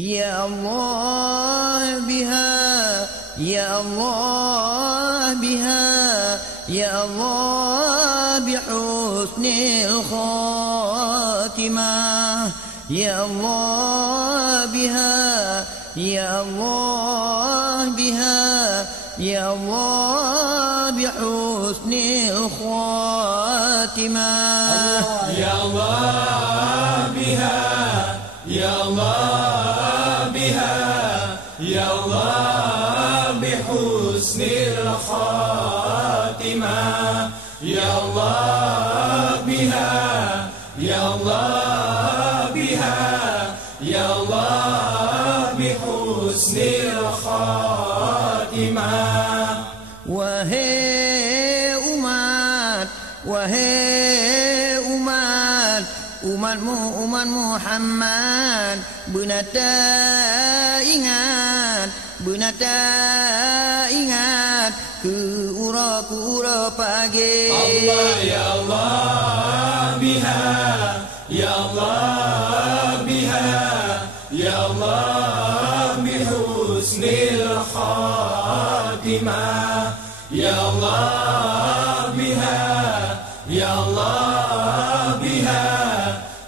يا الله بها يا الله بها يا الله بحسن الخاتمة يا الله بها يا الله بها يا الله بحسن الخاتمة يا الله بها يا الله بها يا الله بحسن الخاتمة يا الله بها يا الله بها يا الله بحسن الخاتمة وهي umat Muhammad benata ingat ke ura pagi Allah ya Allah biha ya Allah biha ya Allah bihusnil khatimah ya Allah biha ya Allah biha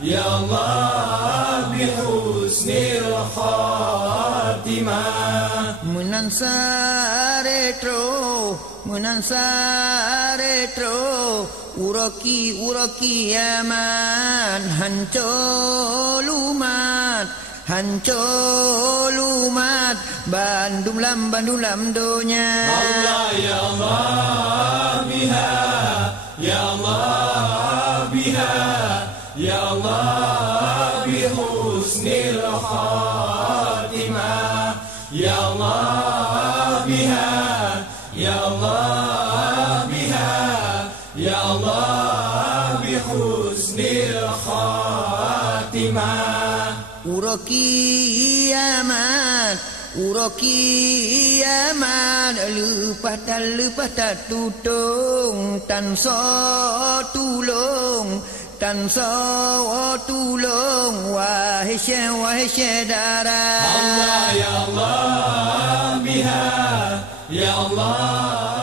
ya Allah bihusnil khatimah menansar retro uraki aman hancolumat bandum lam donya Allah ya Allah biha ya Allah biha ya Allah bihusnil khatimah ya Allah biha ya Allah biha ya Allah bihusnil khatimah uraki aman lepas tak tutung tan so tulung wahai saudara Allah ya Allah biha ya Allah